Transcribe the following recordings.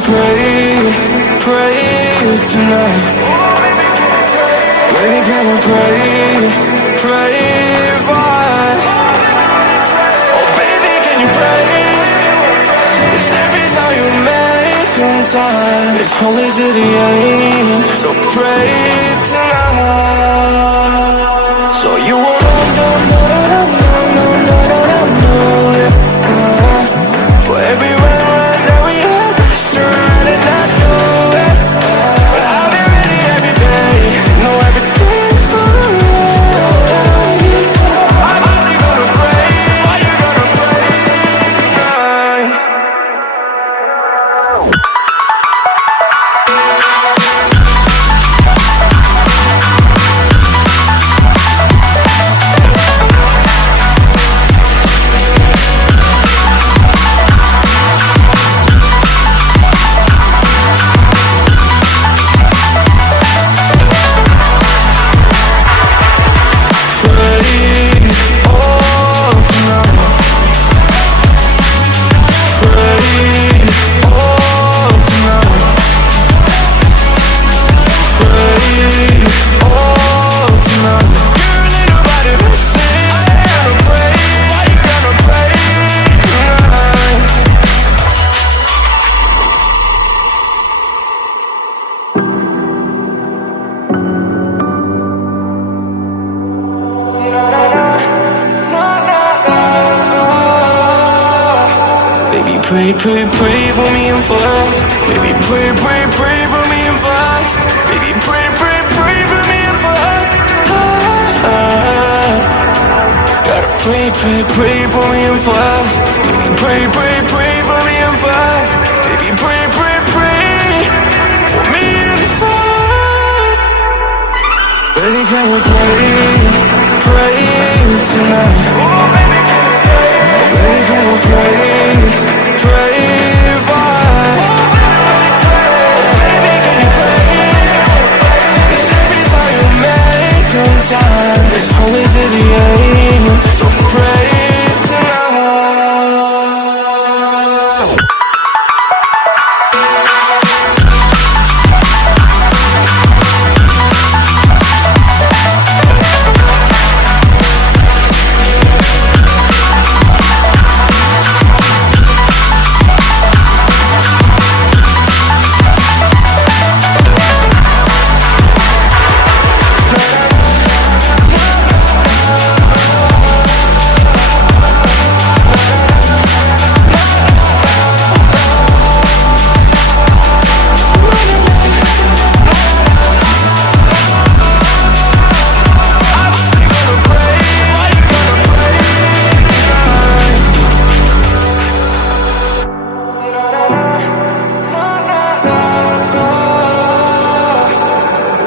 pray tonight? Baby, can we pray for us? Oh baby, can you pray? It's every time you make time. It's only to the end, so pray tonight. So you won't for every run that we had, surround and not do it. But I'll be ready every day, know everything's alright. Are you gonna pray? Are you gonna pray tonight? Pray for me and for us. Baby, pray for me and for us. Baby, pray for me and for us. Gotta pray for me and for us. Baby, pray for me and for us. Baby, pray for me and for us. Baby, can we pray tonight? Baby, can we pray for us? Oh baby, can you pray? It's every time you make time. It's only to the end, so pray tonight.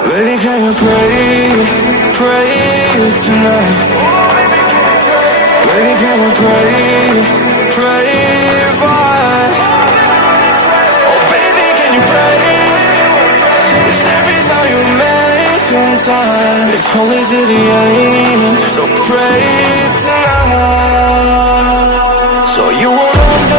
Baby, can you pray tonight? Baby, can we pray for us? Oh baby, can you pray? It's every time you make time. It's only to the end, so pray tonight. So you won't